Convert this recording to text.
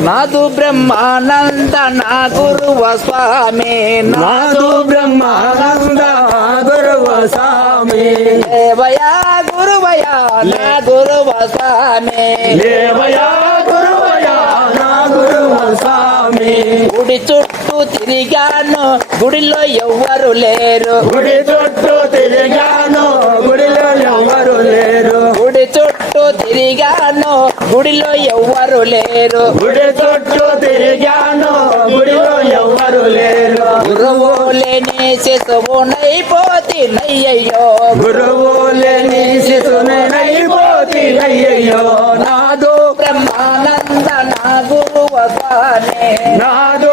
నాదు బ్రహ్మానంద నా గురువ స్వామి నాదు బ్రహ్మానంద గురువ స్వామి దేవయా గురువయా నా గురువ స్వామి దేవయా గురువయా నా గురువ స్వామి గుడి చుట్టూ తిరిగాను గుడిలో ఎవ్వరు లేరు గుడి చుట్టూ తిరిగాను గుడిలో ఎవ్వరు లేరు గుడి చుట్టూ తిరిగాను గుడిలో ఎవ్వరు లేరు గుడి చుట్టూ తిరిగాను గుడిలో ఎవ్వరు లేరు గురువు లేని శిశువునైపోతి నయ్యయ్యో గురువు లేని శిశునైపోతి అయ్యయ్యో నాదు బ్రహ్మానంద నా గురువ స్వామి నాదు